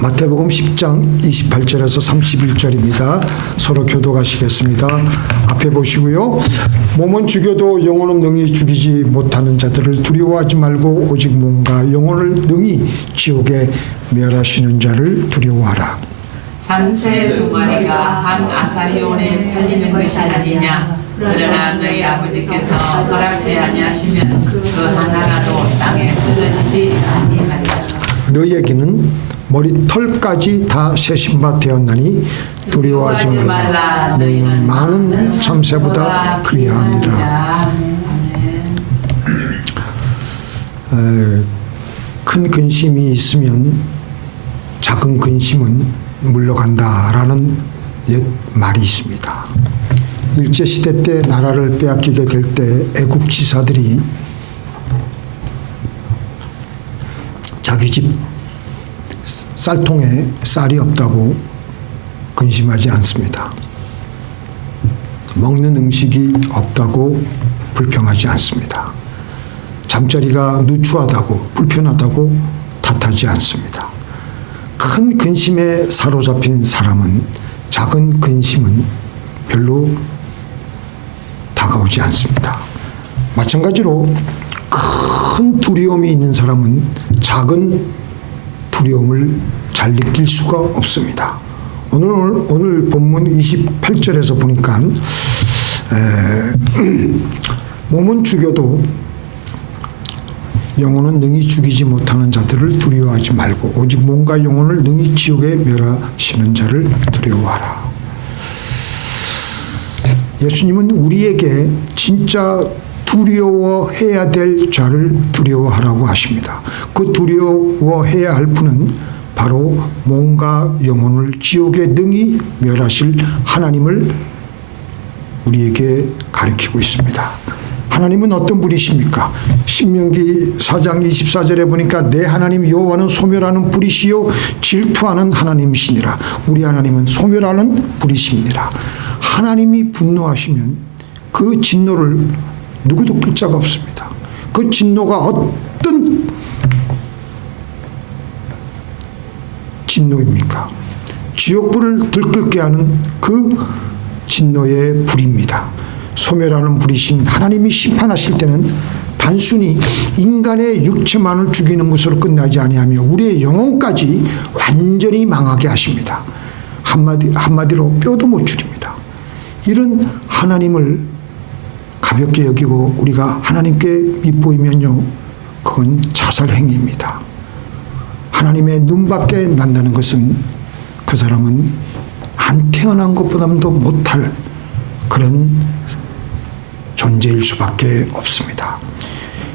마태복음 10장 28절에서 31절입니다. 서로 교독하시겠습니다. 앞에 보시고요. 몸은 죽여도 영혼은 능히 죽이지 못하는 자들을 두려워하지 말고 오직 몸과 영혼을 능히 지옥에 멸하시는 자를 두려워하라. 잠새 두 마리가 한 아사리온에 팔리는 것이 아니냐. 그러나 너희 아버지께서 허락지 아니하시면 그 하나라도 땅에 쓰러지지 아니하리라. 너희에게는 머리털까지 다 세신 바 되었나니 두려워하지 말라. 너희는 많은 참새보다 귀하니라. 큰 근심이 있으면 작은 근심은 물러간다라는 옛 말이 있습니다. 일제시대 때 나라를 빼앗기게 될 때 애국지사들이 자기 집 쌀통에 쌀이 없다고 근심하지 않습니다. 먹는 음식이 없다고 불평하지 않습니다. 잠자리가 누추하다고 불편하다고 탓하지 않습니다. 큰 근심에 사로잡힌 사람은 작은 근심은 별로 다가오지 않습니다. 마찬가지로 큰 두려움이 있는 사람은 작은 두려움을 잘 느낄 수가 없습니다. 오늘 본문 28절에서 보니까 몸은 죽여도 영혼은 능히 죽이지 못하는 자들을 두려워하지 말고 오직 몸과 영혼을 능히 지옥에 멸하시는 자를 두려워하라. 예수님은 우리에게 진짜 두려워해야 될 자를 두려워하라고 하십니다. 그 두려워해야 할 분은 바로 몸과 영혼을 지옥에 능히 멸하실 하나님을 우리에게 가르치고 있습니다. 하나님은 어떤 분이십니까? 신명기 4장 24절에 보니까 내 하나님 여호와는 소멸하는 불이시요 질투하는 하나님이시니라. 우리 하나님은 소멸하는 불이십니다. 하나님이 분노하시면 그 진노를 누구도 끌 자가 없습니다. 그 진노가 어떤 진노입니까? 지옥불을 들끓게 하는 그 진노의 불입니다. 소멸하는 불이신 하나님이 심판하실 때는 단순히 인간의 육체만을 죽이는 것으로 끝나지 아니하며 우리의 영혼까지 완전히 망하게 하십니다. 한마디로 뼈도 못 추립니다. 이런 하나님을 가볍게 여기고 우리가 하나님께 밉보이면요, 그건 자살 행위입니다. 하나님의 눈밖에 난다는 것은 그 사람은 안 태어난 것보다도 못할 그런 존재일 수밖에 없습니다.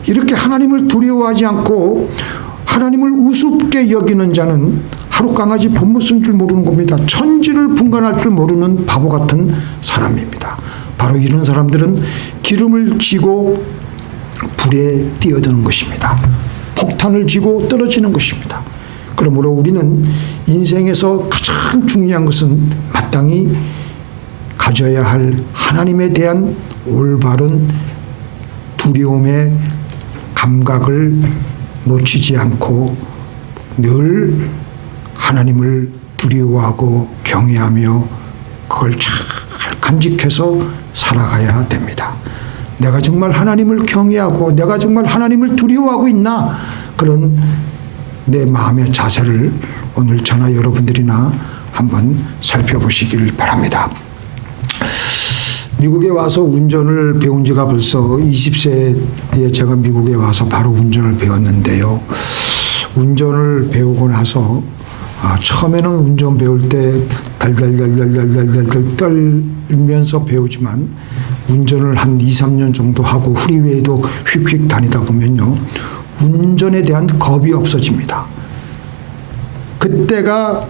이렇게 하나님을 두려워하지 않고 하나님을 우습게 여기는 자는 하루 강아지 본무 쓴 줄 모르는 겁니다. 천지를 분간할 줄 모르는 바보 같은 사람입니다. 바로 이런 사람들은 기름을 지고 불에 뛰어드는 것입니다. 폭탄을 지고 떨어지는 것입니다. 그러므로 우리는 인생에서 가장 중요한 것은 마땅히 가져야 할 하나님에 대한 올바른 두려움의 감각을 놓치지 않고 늘 하나님을 두려워하고 경외하며 그걸 잘 간직해서 살아가야 됩니다. 내가 정말 하나님을 경외하고 내가 정말 하나님을 두려워하고 있나, 그런 내 마음의 자세를 오늘 저나 여러분들이나 한번 살펴보시길 바랍니다. 미국에 와서 운전을 배운 지가 벌써 20세에 제가 미국에 와서 바로 운전을 배웠는데요. 운전을 배우고 나서 처음에는 운전 배울 때 달달달달달달달 떨면서 배우지만 운전을 한 2, 3년 정도 하고 프리웨이도 휙휙 다니다 보면요, 운전에 대한 겁이 없어집니다. 그때가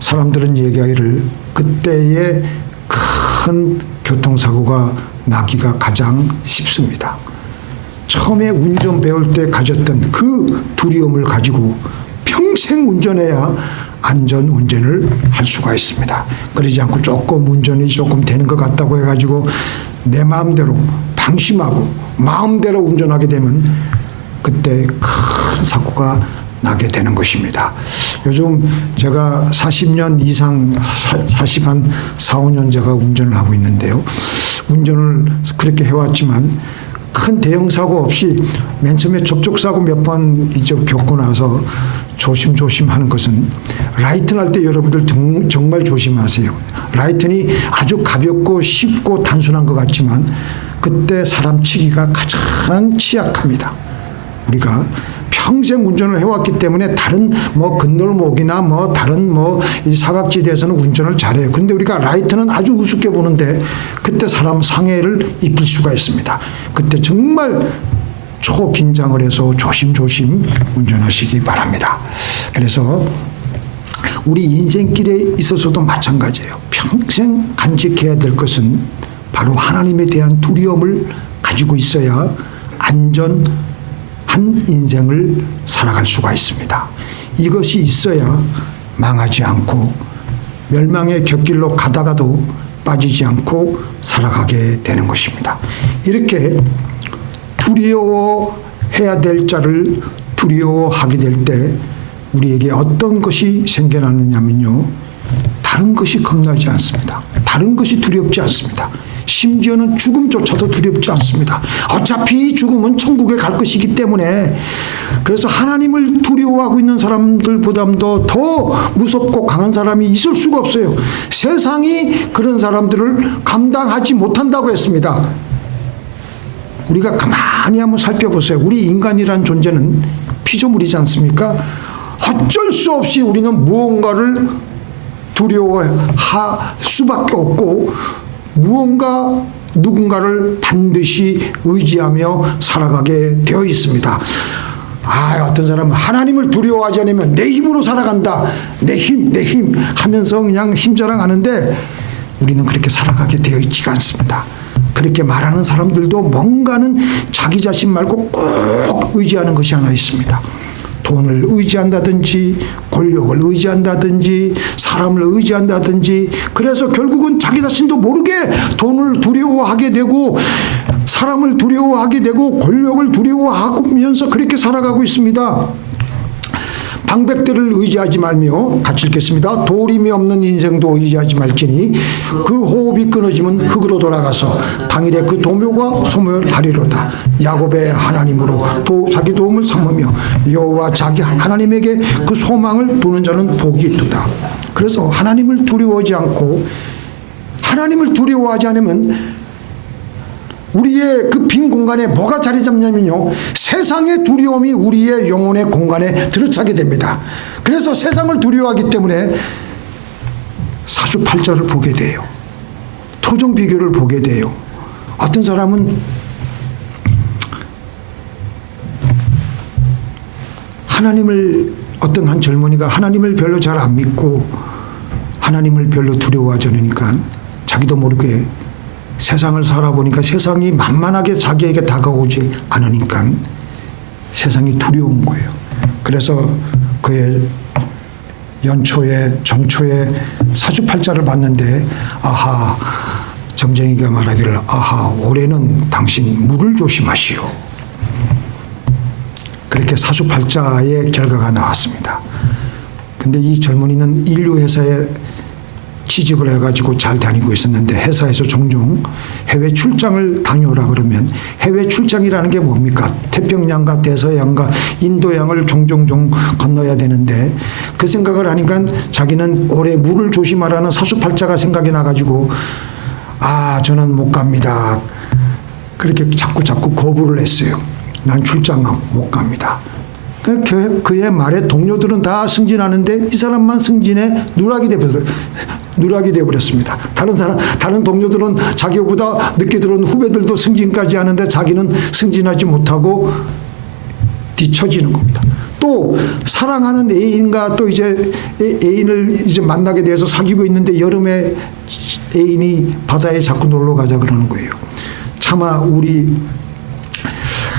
사람들은 얘기하기를 그때에 큰 교통사고가 나기가 가장 쉽습니다. 처음에 운전 배울 때 가졌던 그 두려움을 가지고 평생 운전해야 안전 운전을 할 수가 있습니다. 그러지 않고 조금 운전이 조금 되는 것 같다고 해가지고 내 마음대로 방심하고 마음대로 운전하게 되면 그때 큰 사고가 나게 되는 것입니다. 요즘 제가 40년 이상, 40한 4, 5년 제가 운전을 하고 있는데요. 운전을 그렇게 해왔지만 큰 대형 사고 없이 맨 처음에 접촉사고 몇 번 이제 겪고 나서 조심조심 하는 것은 라이튼 할 때 여러분들 정말 조심하세요. 라이튼이 아주 가볍고 쉽고 단순한 것 같지만 그때 사람 치기가 가장 취약합니다. 우리가 평생 운전을 해왔기 때문에 다른 뭐 건널목이나 뭐 다른 뭐 이 사각지대에서는 운전을 잘해요. 근데 우리가 라이트는 아주 우습게 보는데 그때 사람 상해를 입힐 수가 있습니다. 그때 정말 초긴장을 해서 조심조심 운전하시기 바랍니다. 그래서 우리 인생길에 있어서도 마찬가지예요. 평생 간직해야 될 것은 바로 하나님에 대한 두려움을 가지고 있어야 안전한 인생을 살아갈 수가 있습니다. 이것이 있어야 망하지 않고 멸망의 곁길로 가다가도 빠지지 않고 살아가게 되는 것입니다. 이렇게 두려워해야 될 자를 두려워하게 될 때 우리에게 어떤 것이 생겨나느냐면요. 다른 것이 겁나지 않습니다. 다른 것이 두렵지 않습니다. 심지어는 죽음조차도 두렵지 않습니다. 어차피 죽음은 천국에 갈 것이기 때문에 그래서 하나님을 두려워하고 있는 사람들보다도 더 무섭고 강한 사람이 있을 수가 없어요. 세상이 그런 사람들을 감당하지 못한다고 했습니다. 우리가 가만히 한번 살펴보세요. 우리 인간이란 존재는 피조물이지 않습니까? 어쩔 수 없이 우리는 무언가를 두려워할 수밖에 없고 무언가 누군가를 반드시 의지하며 살아가게 되어 있습니다. 어떤 사람은 하나님을 두려워하지 않으면 내 힘으로 살아간다. 내 힘 하면서 그냥 힘자랑하는데 우리는 그렇게 살아가게 되어 있지가 않습니다. 그렇게 말하는 사람들도 뭔가는 자기 자신 말고 꼭 의지하는 것이 하나 있습니다. 돈을 의지한다든지 권력을 의지한다든지 사람을 의지한다든지 그래서 결국은 자기 자신도 모르게 돈을 두려워하게 되고 사람을 두려워하게 되고 권력을 두려워하면서 그렇게 살아가고 있습니다. 방백들을 의지하지 말며 같이 읽겠습니다. 도림이 없는 인생도 의지하지 말지니 그 호흡이 끊어지면 흙으로 돌아가서 당일에 그 도묘가 소멸하리로다. 야곱의 하나님으로 자기 도움을 삼으며 여호와 자기 하나님에게 그 소망을 두는 자는 복이 있도다. 그래서 하나님을 두려워하지 않고 하나님을 두려워하지 않으면 우리의 그 빈 공간에 뭐가 자리 잡냐면요. 세상의 두려움이 우리의 영혼의 공간에 들어차게 됩니다. 그래서 세상을 두려워하기 때문에 사주팔자를 보게 돼요. 토종비교를 보게 돼요. 어떤 사람은 어떤 한 젊은이가 하나님을 별로 잘 안 믿고 하나님을 별로 두려워하지 않으니까 자기도 모르게 세상을 살아보니까 세상이 만만하게 자기에게 다가오지 않으니까 세상이 두려운 거예요. 그래서 그의 연초에 정초에 사주팔자를 봤는데 점쟁이가 말하기를 올해는 당신 물을 조심하시오. 그렇게 사주팔자의 결과가 나왔습니다. 근데 이 젊은이는 인류회사에 취직을 해가지고 잘 다니고 있었는데 회사에서 종종 해외 출장을 다녀오라 그러면 해외 출장이라는 게 뭡니까? 태평양과 대서양과 인도양을 종종 건너야 되는데 그 생각을 하니까 자기는 올해 물을 조심하라는 사주팔자가 생각이 나가지고 저는 못 갑니다. 그렇게 자꾸 거부를 했어요. 난 출장 못 갑니다. 그의 말에 동료들은 다 승진하는데 이 사람만 승진에 누락이 되어버렸습니다. 다른 동료들은 자기보다 늦게 들어온 후배들도 승진까지 하는데 자기는 승진하지 못하고 뒤처지는 겁니다. 또 사랑하는 애인과 또 이제 애인을 이제 만나게 돼서 사귀고 있는데 여름에 애인이 바다에 자꾸 놀러 가자 그러는 거예요. 차마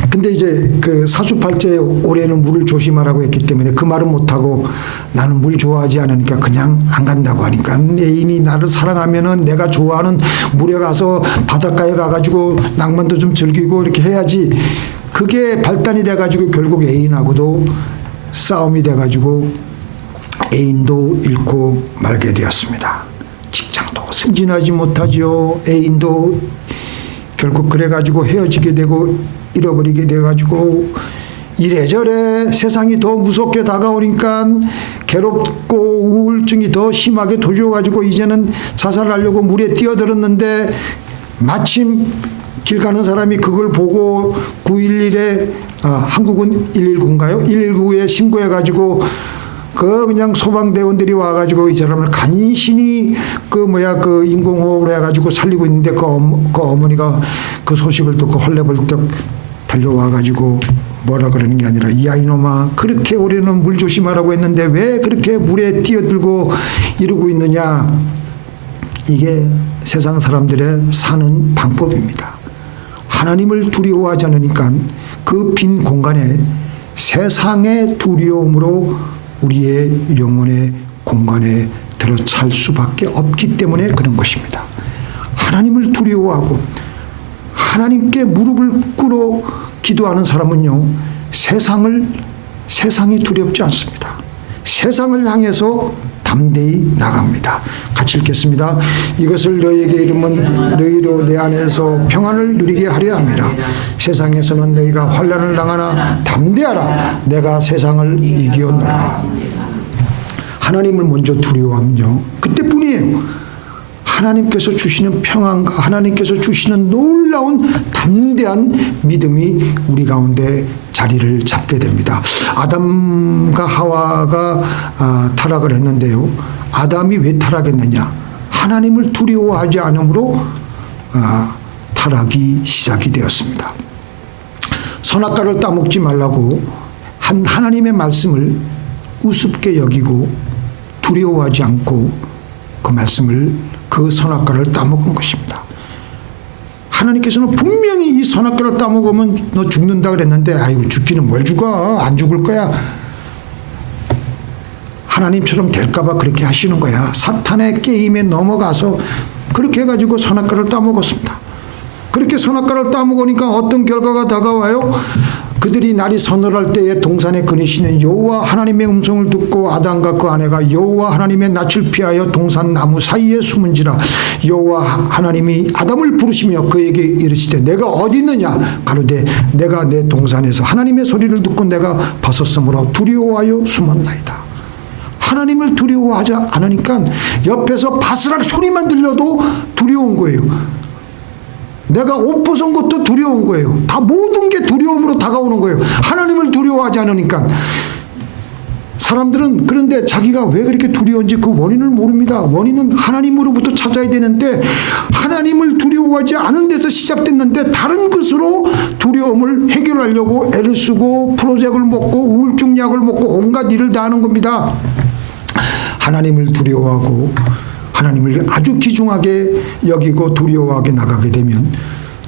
근데 이제 그 사주팔자에 올해는 물을 조심하라고 했기 때문에 그 말은 못하고 나는 물 좋아하지 않으니까 그냥 안 간다고 하니까 애인이 나를 사랑하면은 내가 좋아하는 물에 가서 바닷가에 가가지고 낭만도 좀 즐기고 이렇게 해야지 그게 발단이 돼가지고 결국 애인하고도 싸움이 돼가지고 애인도 잃고 말게 되었습니다. 직장도 승진하지 못하지요. 애인도 결국 그래가지고 헤어지게 되고 잃어버리게 돼가지고 이래저래 세상이 더 무섭게 다가오니까 괴롭고 우울증이 더 심하게 도져가지고 이제는 자살하려고 물에 뛰어들었는데 마침 길 가는 사람이 그걸 보고 911에 한국은 119인가요? 119에 신고해가지고 그냥 소방대원들이 와가지고 이 사람을 간신히 그 인공호흡을 해가지고 살리고 있는데 그 어머니가 그 소식을 듣고 헐레벌떡 달려와가지고 뭐라 그러는 게 아니라 이 아이놈아 그렇게 우리는 물 조심하라고 했는데 왜 그렇게 물에 뛰어들고 이러고 있느냐. 이게 세상 사람들의 사는 방법입니다. 하나님을 두려워하지 않으니까 그 빈 공간에 세상의 두려움으로 우리의 영혼의 공간에 들어찰 수밖에 없기 때문에 그런 것입니다. 하나님을 두려워하고 하나님께 무릎을 꿇어 기도하는 사람은요, 세상이 두렵지 않습니다. 세상을 향해서 담대히 나갑니다. 같이 읽겠습니다. 이것을 너희에게 이름은 너희로 내 안에서 평안을 누리게 하려 함이라. 세상에서는 너희가 환난을 당하나 담대하라. 내가 세상을 이기었노라. 하나님을 먼저 두려워하면요, 그때뿐이에요. 하나님께서 주시는 평안과 하나님께서 주시는 놀라운 담대한 믿음이 우리 가운데 자리를 잡게 됩니다. 아담과 하와가 타락을 했는데요. 아담이 왜 타락했느냐? 하나님을 두려워하지 않으므로 타락이 시작이 되었습니다. 선악과를 따먹지 말라고 한 하나님의 말씀을 우습게 여기고 두려워하지 않고 그 말씀을 그 선악과를 따먹은 것입니다. 하나님께서는 분명히 이 선악과를 따먹으면 너 죽는다 그랬는데 아이고 죽기는 뭘 죽어. 안 죽을 거야. 하나님처럼 될까봐 그렇게 하시는 거야. 사탄의 게임에 넘어가서 그렇게 해가지고 선악과를 따먹었습니다. 그렇게 선악과를 따먹으니까 어떤 결과가 다가와요? 그들이 날이 서늘할 때에 동산에 거니시는 여호와 하나님의 음성을 듣고 아담과 그 아내가 여호와 하나님의 낯을 피하여 동산 나무 사이에 숨은지라. 여호와 하나님이 아담을 부르시며 그에게 이르시되 내가 어디 있느냐? 가로되 내가 내 동산에서 하나님의 소리를 듣고 내가 벗었으므로 두려워하여 숨었나이다. 하나님을 두려워하지 않으니까 옆에서 바스락 소리만 들려도 두려운 거예요. 내가 옷 벗은 것도 두려운 거예요. 다 모든 게 두려움으로 다가오는 거예요. 하나님을 두려워하지 않으니까. 사람들은 그런데 자기가 왜 그렇게 두려운지 그 원인을 모릅니다. 원인은 하나님으로부터 찾아야 되는데 하나님을 두려워하지 않은 데서 시작됐는데 다른 것으로 두려움을 해결하려고 애를 쓰고 프로젝트를 먹고 우울증 약을 먹고 온갖 일을 다 하는 겁니다. 하나님을 두려워하고 하나님을 아주 귀중하게 여기고 두려워하게 나가게 되면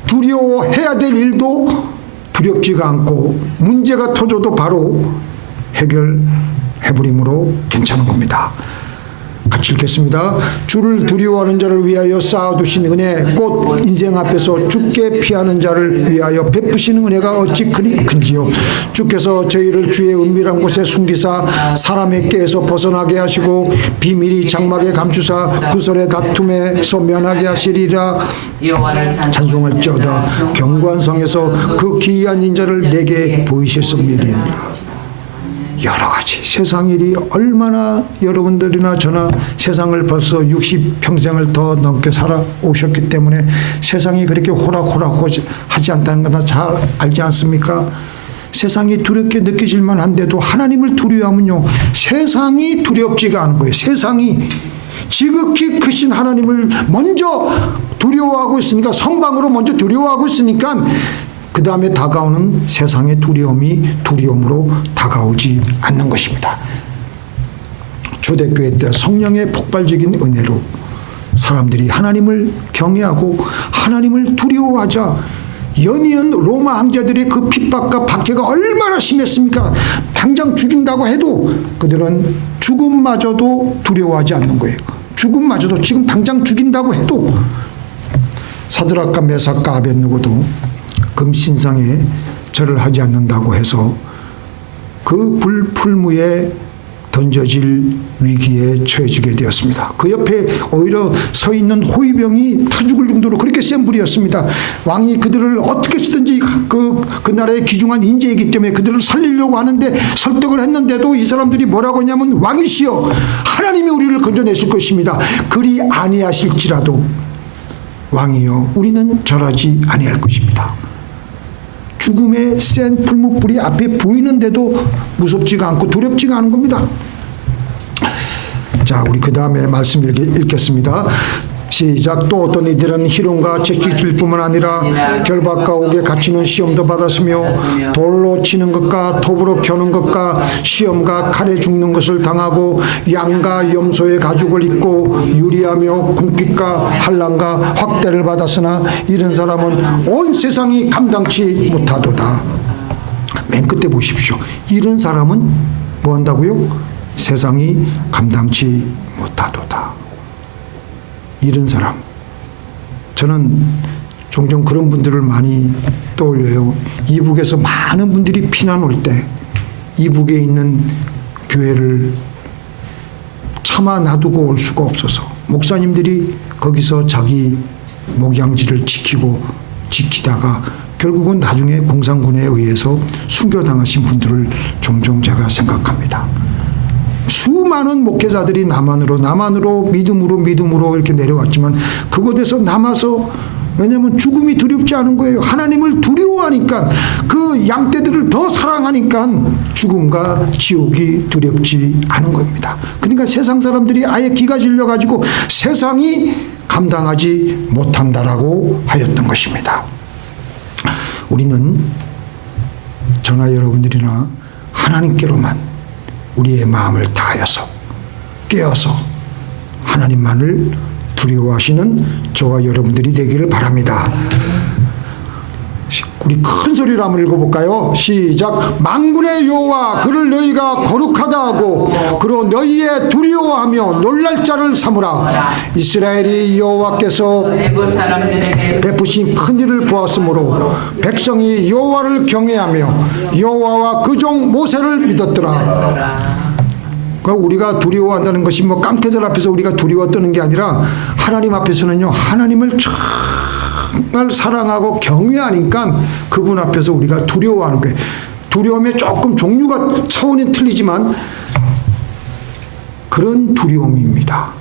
두려워해야 될 일도 두렵지가 않고 문제가 터져도 바로 해결해버림으로 괜찮은 겁니다. 같이 읽겠습니다. 주를 두려워하는 자를 위하여 쌓아두신 은혜 곧 인생 앞에서 주께 피하는 자를 위하여 베푸시는 은혜가 어찌 그리 큰지요. 주께서 저희를 주의 은밀한 곳에 숨기사 사람의 꾀에서 벗어나게 하시고 비밀이 장막에 감추사 구설의 다툼에서 면하게 하시리라. 찬송할지어다. 견고한 성에서 그 기이한 인자를 내게 보이셨습니다. 여러 가지 세상 일이 얼마나 여러분들이나 저나 세상을 벌써 60평생을 더 넘게 살아오셨기 때문에 세상이 그렇게 호락호락하지 않다는 건 다 잘 알지 않습니까? 세상이 두렵게 느껴질만 한데도 하나님을 두려워하면요, 세상이 두렵지가 않은 거예요. 세상이 지극히 크신 하나님을 먼저 두려워하고 있으니까, 선방으로 먼저 두려워하고 있으니까 그 다음에 다가오는 세상의 두려움이 두려움으로 다가오지 않는 것입니다. 초대교회 때 성령의 폭발적인 은혜로 사람들이 하나님을 경외하고 하나님을 두려워하자 연이은 로마 황제들의 그 핍박과 박해가 얼마나 심했습니까? 당장 죽인다고 해도 그들은 죽음마저도 두려워하지 않는 거예요. 죽음마저도 지금 당장 죽인다고 해도 사드락과 메삭과 아벳느고도 금신상에 절을 하지 않는다고 해서 그 불풀무에 던져질 위기에 처해지게 되었습니다. 그 옆에 오히려 서 있는 호위병이 타 죽을 정도로 그렇게 센 불이었습니다. 왕이 그들을 어떻게 쓰든지 그 나라의 귀중한 인재이기 때문에 그들을 살리려고 하는데 설득을 했는데도 이 사람들이 뭐라고 하냐면 왕이시여 하나님이 우리를 건져내실 것입니다. 그리 아니하실지라도 왕이여 우리는 절하지 아니할 것입니다. 죽음의 센 풀무불이 앞에 보이는데도 무섭지가 않고 두렵지가 않은 겁니다. 자, 우리 그 다음에 말씀 읽겠습니다. 시작. 또 어떤 이들은 희롱과 채찍질 뿐만 아니라 결박과 옥에 갇히는 시험도 받았으며 돌로 치는 것과 톱으로 켜는 것과 시험과 칼에 죽는 것을 당하고 양과 염소의 가죽을 입고 유리하며 궁핍과 환난과 확대를 받았으나 이런 사람은 온 세상이 감당치 못하도다. 맨 끝에 보십시오. 이런 사람은 뭐 한다고요? 세상이 감당치 못하도다. 이런 사람. 저는 종종 그런 분들을 많이 떠올려요. 이북에서 많은 분들이 피난 올 때 이북에 있는 교회를 차마 놔두고 올 수가 없어서 목사님들이 거기서 자기 목양지를 지키다가 결국은 나중에 공산군에 의해서 순교당하신 분들을 종종 제가 생각합니다. 수많은 목회자들이 남한으로 믿음으로 이렇게 내려왔지만 그곳에서 남아서, 왜냐하면 죽음이 두렵지 않은 거예요. 하나님을 두려워하니까, 그 양떼들을 더 사랑하니까 죽음과 지옥이 두렵지 않은 겁니다. 그러니까 세상 사람들이 아예 기가 질려가지고 세상이 감당하지 못한다라고 하였던 것입니다. 우리는 저나 여러분들이나 하나님께로만 우리의 마음을 다하여서 깨어서 하나님만을 두려워하시는 저와 여러분들이 되기를 바랍니다. 우리 큰 소리로 한번 읽어볼까요? 시작. 만군의 여호와 그를 너희가 거룩하다 하고 그로 너희의 두려워하며 놀랄 자를 삼으라. 이스라엘이 여호와께서 애굽 사람들에게 베푸신 큰 일을 보았으므로 백성이 여호와를 경외하며 여호와와 그 종 모세를 믿었더라. 그러니까 우리가 두려워한다는 것이 뭐 깡패들 앞에서 우리가 두려워 떠는 게 아니라 하나님 앞에서는요, 하나님을 정말 사랑하고 경외하니까 그분 앞에서 우리가 두려워하는 거예요. 두려움의 조금 종류가 차원이 틀리지만 그런 두려움입니다.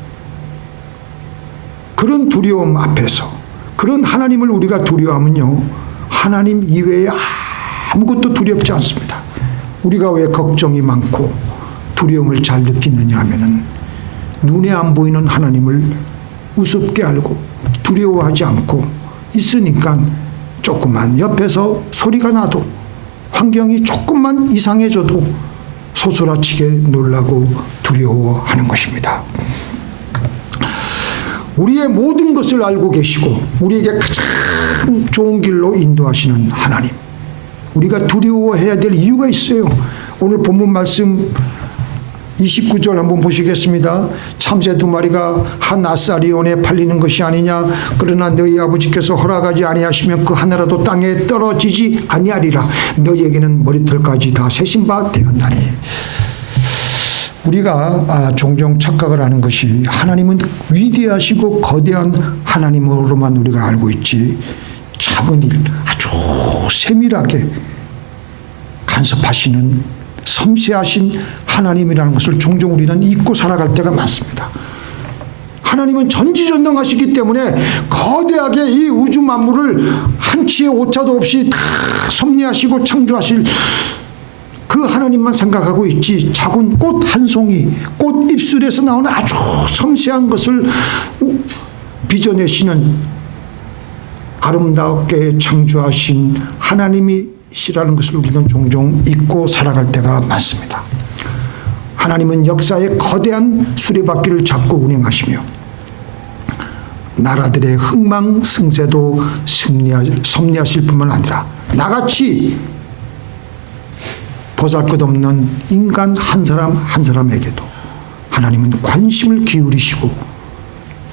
그런 두려움 앞에서, 그런 하나님을 우리가 두려워하면요, 하나님 이외에 아무것도 두렵지 않습니다. 우리가 왜 걱정이 많고 두려움을 잘 느끼느냐 하면은 눈에 안 보이는 하나님을 우습게 알고 두려워하지 않고 있으니까 조금만 옆에서 소리가 나도, 환경이 조금만 이상해져도 소스라치게 놀라고 두려워하는 것입니다. 우리의 모든 것을 알고 계시고 우리에게 가장 좋은 길로 인도하시는 하나님, 우리가 두려워해야 될 이유가 있어요. 오늘 본문 말씀 29절 한번 보시겠습니다. 참새 2마리가 한 아사리온에 팔리는 것이 아니냐. 그러나 너희 아버지께서 허락하지 아니하시면 그 하나라도 땅에 떨어지지 아니하리라. 너희에게는 머리털까지 다 세신 바 되었나니. 우리가 종종 착각을 하는 것이 하나님은 위대하시고 거대한 하나님으로만 우리가 알고 있지, 작은 일 아주 세밀하게 간섭하시는 섬세하신 하나님이라는 것을 종종 우리는 잊고 살아갈 때가 많습니다. 하나님은 전지전능하시기 때문에 거대하게 이 우주 만물을 한치의 오차도 없이 다 섭리하시고 창조하실 그 하나님만 생각하고 있지, 작은 꽃 한 송이, 꽃 입술에서 나오는 아주 섬세한 것을 빚어내시는 아름답게 창조하신 하나님이시라는 것을 우리는 종종 잊고 살아갈 때가 많습니다. 하나님은 역사의 거대한 수레바퀴를 잡고 운행하시며 나라들의 흥망승세도 섭리하실 뿐만 아니라 나같이 보잘것없는 인간 한 사람 한 사람에게도 하나님은 관심을 기울이시고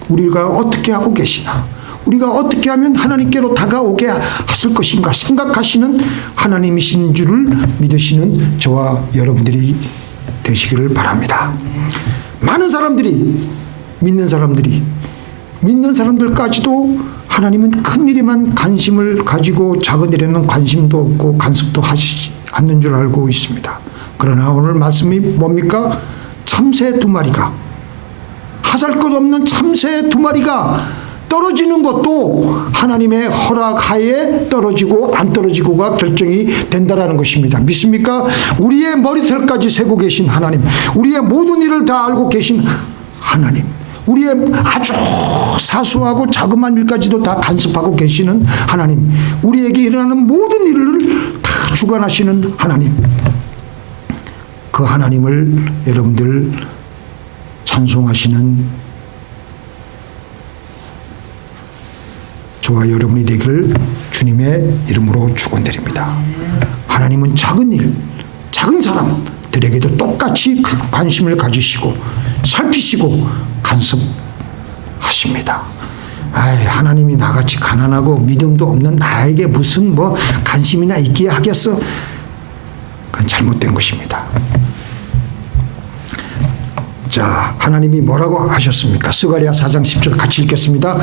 우리가 어떻게 하고 계시나, 우리가 어떻게 하면 하나님께로 다가오게 하실 것인가 생각하시는 하나님이신 줄을 믿으시는 저와 여러분들이 되시기를 바랍니다. 많은 사람들이 믿는 사람들까지도 하나님은 큰 일에만 관심을 가지고 작은 일에는 관심도 없고 간섭도 하시지 않는 줄 알고 있습니다. 그러나 오늘 말씀이 뭡니까? 참새 2마리가, 하잘것없는 참새 2마리가 떨어지는 것도 하나님의 허락하에 떨어지고 안 떨어지고가 결정이 된다라는 것입니다. 믿습니까? 우리의 머리털까지 세고 계신 하나님, 우리의 모든 일을 다 알고 계신 하나님, 우리의 아주 사소하고 자그마한 일까지도 다 간섭하고 계시는 하나님, 우리에게 일어나는 모든 일을 다 주관하시는 하나님, 그 하나님을 여러분들 찬송하시는 저와 여러분이 되기를 주님의 이름으로 축원드립니다. 하나님은 작은 일, 작은 사람들에게도 똑같이 큰 관심을 가지시고 살피시고 간섭하십니다. 하나님이 나같이 가난하고 믿음도 없는 나에게 무슨 관심이나 있기에 하겠어? 그건 잘못된 것입니다. 자, 하나님이 뭐라고 하셨습니까? 스가랴 4장 10절 같이 읽겠습니다.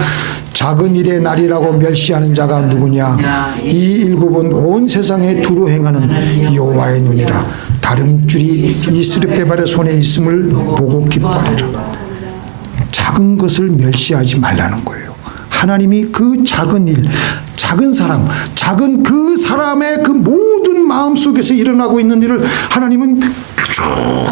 작은 일의 날이라고 멸시하는 자가 누구냐? 이 일곱은 온 세상에 두루 행하는 여호와의 눈이라. 다름줄이 이 스룹베발의 손에 있음을 보고 기뻐하리라. 작은 것을 멸시하지 말라는 거예요. 하나님이 그 작은 일, 작은 사람, 작은 그 사람의 그 모든 마음 속에서 일어나고 있는 일을 하나님은 아주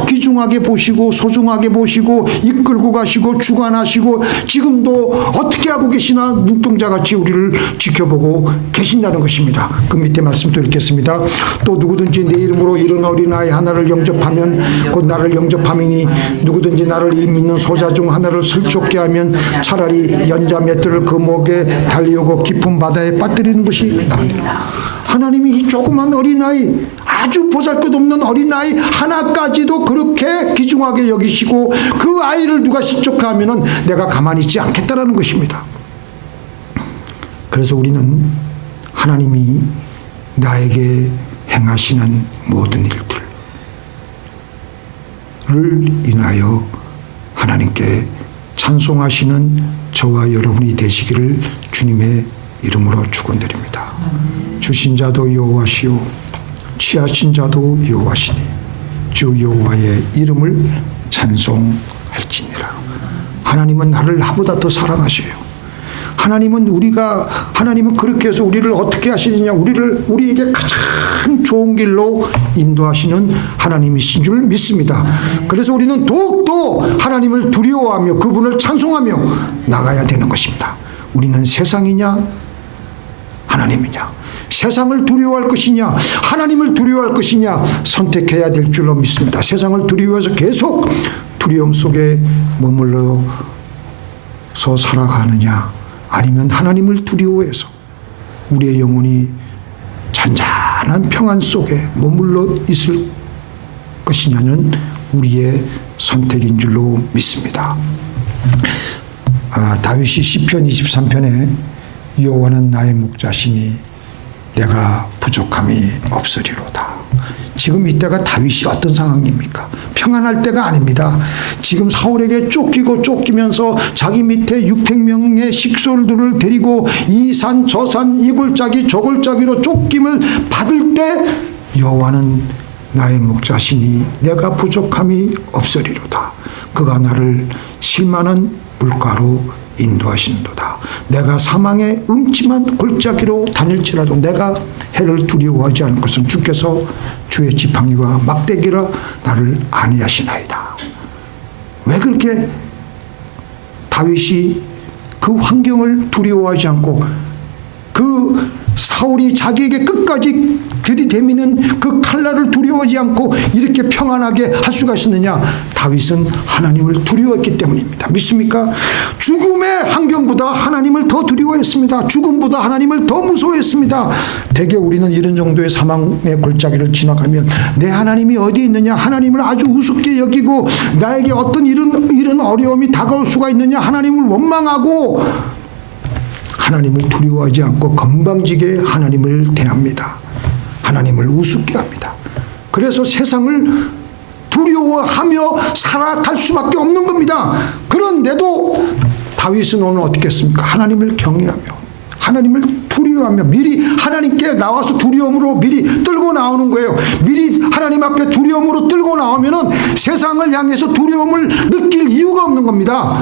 귀중하게 보시고 소중하게 보시고 이끌고 가시고 주관하시고 지금도 어떻게 하고 계시나 눈동자같이 우리를 지켜보고 계신다는 것입니다. 그 밑에 말씀도 읽겠습니다. 또 누구든지 내 이름으로 이런 어린아이 하나를 영접하면 곧 나를 영접함이니 누구든지 나를 이 믿는 소자 중 하나를 슬쩍게 하면 차라리 연자 맷돌을 그 목에 달리오고 깊은 바다에 빠뜨리는 것이 나으리라. 하나님이 이 조그만 어린아이, 아주 보잘것없는 어린아이 하나까지도 그렇게 귀중하게 여기시고 그 아이를 누가 실족하면 내가 가만히 있지 않겠다라는 것입니다. 그래서 우리는 하나님이 나에게 행하시는 모든 일들을 인하여 하나님께 찬송하시는 저와 여러분이 되시기를 주님의 이름으로 축원드립니다. 주신 자도 여호와시요 취하신 자도 여호와시니 주 여호와의 이름을 찬송할지니라. 하나님은 나보다 더 사랑하셔요. 하나님은 그렇게 해서 우리를 어떻게 하시느냐, 우리에게 가장 좋은 길로 인도하시는 하나님이신 줄 믿습니다. 그래서 우리는 더욱더 하나님을 두려워하며 그분을 찬송하며 나가야 되는 것입니다. 우리는 세상이냐 하나님이냐, 세상을 두려워할 것이냐 하나님을 두려워할 것이냐 선택해야 될 줄로 믿습니다. 세상을 두려워해서 계속 두려움 속에 머물러서 살아가느냐, 아니면 하나님을 두려워해서 우리의 영혼이 잔잔한 평안 속에 머물러 있을 것이냐는 우리의 선택인 줄로 믿습니다. 다윗이 시편 23편에 여호와는 나의 목자시니 내가 부족함이 없으리로다. 지금 이때가 다윗이 어떤 상황입니까? 평안할 때가 아닙니다. 지금 사울에게 쫓기면서 자기 밑에 600명의 식솔들을 데리고 이 산 저 산 이 골짜기 저 골짜기로 쫓김을 받을 때 여호와는 나의 목자시니 내가 부족함이 없으리로다. 그가 나를 실만한 물가로 인도하신도다. 내가 사망의 음침한 골짜기로 다닐지라도 내가 해를 두려워하지 않을 것은 주께서 주의 지팡이와 막대기라 나를 안위하시나이다. 왜 그렇게 다윗이 그 환경을 두려워하지 않고 그 사울이 자기에게 끝까지 들이대미는 그 칼날을 두려워하지 않고 이렇게 평안하게 할 수가 있었느냐? 다윗은 하나님을 두려워했기 때문입니다. 믿습니까? 죽음의 환경보다 하나님을 더 두려워했습니다. 죽음보다 하나님을 더 무서워했습니다. 대개 우리는 이런 정도의 사망의 골짜기를 지나가면 내 하나님이 어디에 있느냐, 하나님을 아주 우습게 여기고 나에게 어떤 이런 어려움이 다가올 수가 있느냐, 하나님을 원망하고 하나님을 두려워하지 않고 건방지게 하나님을 대합니다. 하나님을 우습게 합니다. 그래서 세상을 두려워하며 살아갈 수밖에 없는 겁니다. 그런데도 다윗은 오늘 어떻게 했습니까? 하나님을 경외하며 하나님을 두려워하며 미리 하나님께 나와서 두려움으로 미리 떨고 나오는 거예요. 미리 하나님 앞에 두려움으로 떨고 나오면은 세상을 향해서 두려움을 느낄 이유가 없는 겁니다.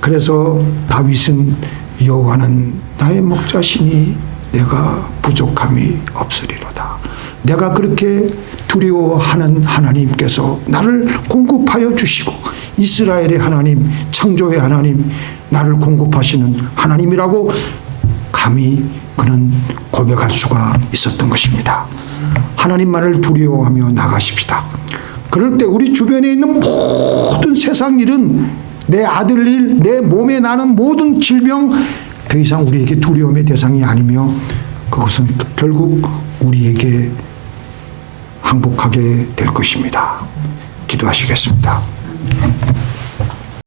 그래서 다윗은 여호와는 나의 목자시니 내가 부족함이 없으리로다. 내가 그렇게 두려워하는 하나님께서 나를 공급하여 주시고 이스라엘의 하나님, 창조의 하나님, 나를 공급하시는 하나님이라고 감히 그는 고백할 수가 있었던 것입니다. 하나님만을 두려워하며 나가십시다. 그럴 때 우리 주변에 있는 모든 세상 일은 내 아들 일, 내 몸에 나는 모든 질병 더 이상 우리에게 두려움의 대상이 아니며 그것은 결국 우리에게 항복하게 될 것입니다. 기도하시겠습니다.